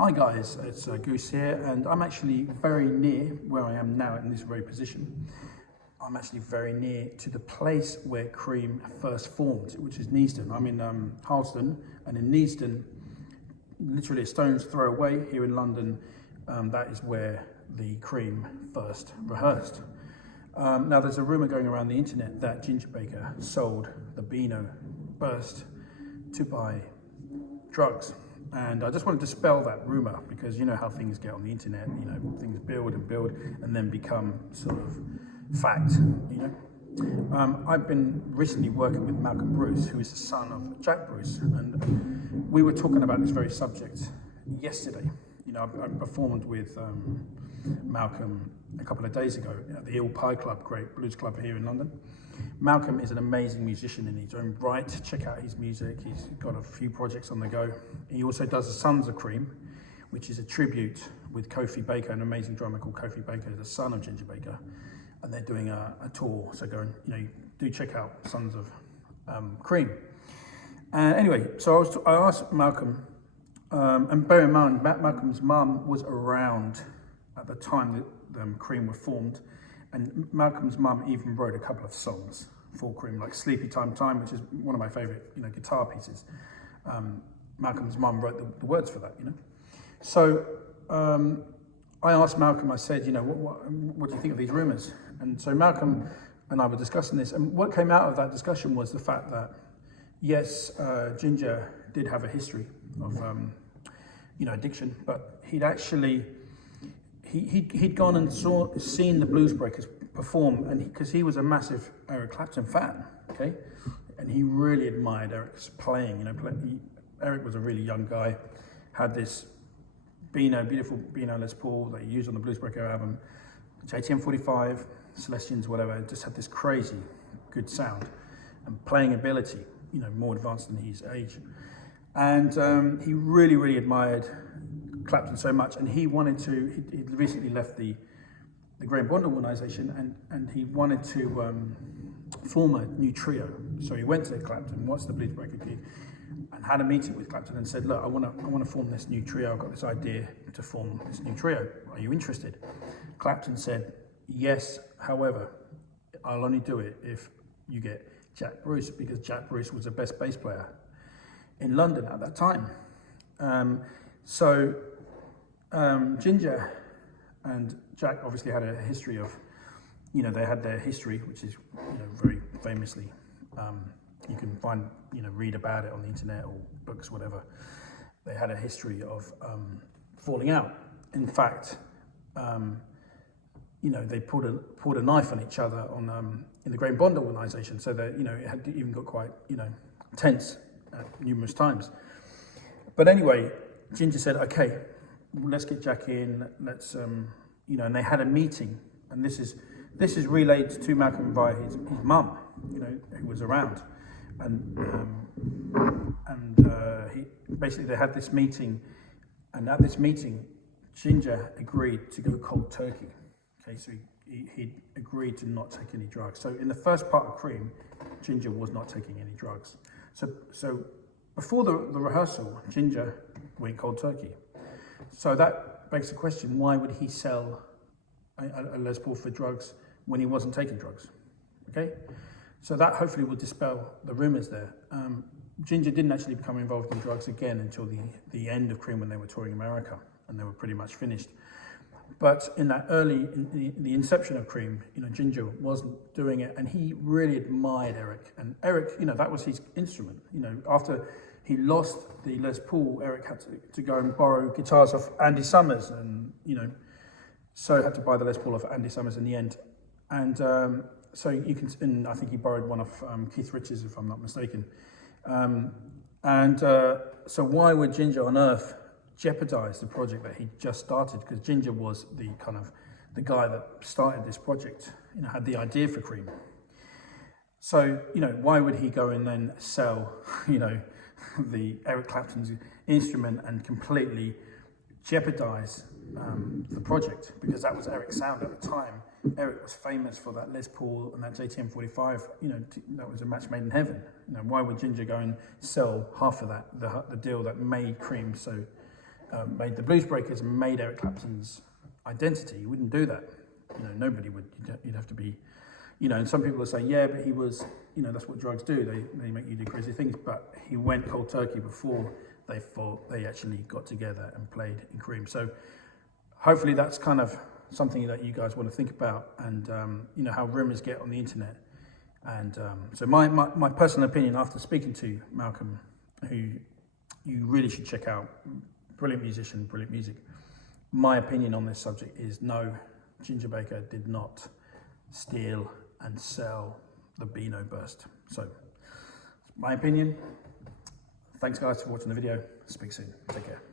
Hi guys, it's Goose here, and I'm actually very near where I am now in this very position. I'm actually very near to the place where Cream first formed, which is Neasden. I'm in Harlesden, and in Neasden, literally a stone's throw away here in London, that is where the Cream first rehearsed. Now there's a rumour going around the internet that Ginger Baker sold the Beano burst to buy drugs. And I just want to dispel that rumour, because you know how things get on the internet, you know, things build and then become sort of fact, you know. I've been recently working with Malcolm Bruce, who is the son of Jack Bruce, and we were talking about this very subject yesterday. You know, I performed with Malcolm a couple of days ago at the Eel Pie Club, great blues club here in London. Malcolm is an amazing musician in his own right. Check out his music. He's got a few projects on the go. He also does the Sons of Cream, which is a tribute with Kofi Baker, an amazing drummer called Kofi Baker, the son of Ginger Baker, and they're doing a tour. So go and, you know, do check out Sons of Cream. Anyway, so I asked Malcolm, and bear in mind, Malcolm's mum was around at the time that Cream were formed. And Malcolm's mum even wrote a couple of songs for Cream, like Sleepy Time Time, which is one of my favourite, you know, guitar pieces. Malcolm's mum wrote the words for that, you know. So I asked Malcolm, I said, you know, what do you think of these rumours? And so Malcolm and I were discussing this, and what came out of that discussion was the fact that, yes, Ginger did have a history of, you know, addiction, but he'd actually... He'd gone and seen the Blues Breakers perform, and because he was a massive Eric Clapton fan, okay, and he really admired Eric's playing. You know, Eric was a really young guy, had this beautiful Beano Les Paul that he used on the Blues Breaker album, JTM 45, Celestians, whatever. Just had this crazy good sound and playing ability. You know, more advanced than his age, and he really admired Clapton so much, and he wanted to, he'd recently left the Graham Bond organisation, and he wanted to form a new trio. So he went to Clapton, watched the Blues Breaker gig, and had a meeting with Clapton and said, look, I want to form this new trio. I've got this idea to form this new trio. Are you interested? Clapton said, yes, however, I'll only do it if you get Jack Bruce, because Jack Bruce was the best bass player in London at that time. So Ginger and Jack obviously had a history of, you know, they had their history, which is, you know, very famously, you can find, you know, read about it on the internet or books, whatever. They had a history of falling out. In fact, you know, they pulled a knife on each other on in the Graham Bond organisation, so that, you know, it had even got quite, you know, tense numerous times. But anyway, Ginger said, okay, let's get Jack in, let's, you know, and they had a meeting, and this is relayed to Malcolm by his mum, you know, who was around, and he basically, they had this meeting, and at this meeting, Ginger agreed to go cold turkey. Okay, so he agreed to not take any drugs. So in the first part of Cream, Ginger was not taking any drugs. So before the rehearsal, Ginger went cold turkey. So that begs the question, why would he sell a Les Paul for drugs when he wasn't taking drugs? Okay, so that hopefully will dispel the rumours there. Ginger didn't actually become involved in drugs again until the end of Cream, when they were touring America, and they were pretty much finished. But in that in the inception of Cream, you know, Ginger wasn't doing it, and he really admired Eric. And Eric, you know, that was his instrument. You know, after he lost the Les Paul, Eric had to go and borrow guitars off Andy Summers, and, you know, so had to buy the Les Paul off Andy Summers in the end. And so you can, and I think he borrowed one off Keith Richards, if I'm not mistaken. So why would Ginger on earth jeopardize the project that he just started? Because Ginger was the guy that started this project, you know, had the idea for Cream. So, you know, why would he go and then sell, you know, the Eric Clapton's instrument and completely jeopardize the project? Because that was Eric's sound at the time. Eric was famous for that Les Paul and that JTM 45, you know, that was a match made in heaven. You know, why would Ginger go and sell half of that, the deal that made Cream so made the Blues Breakers and made Eric Clapton's identity. You wouldn't do that. You know, nobody would. You'd have to be, you know, and some people will say, yeah, but he was, you know, that's what drugs do. They make you do crazy things. But he went cold turkey before they actually got together and played in Cream. So hopefully that's kind of something that you guys want to think about, and you know, how rumors get on the internet. And so my personal opinion after speaking to Malcolm, who you really should check out, brilliant musician, brilliant music. My opinion on this subject is no, Ginger Baker did not steal and sell the Beano burst. So, my opinion. Thanks guys for watching the video. Speak soon. Take care.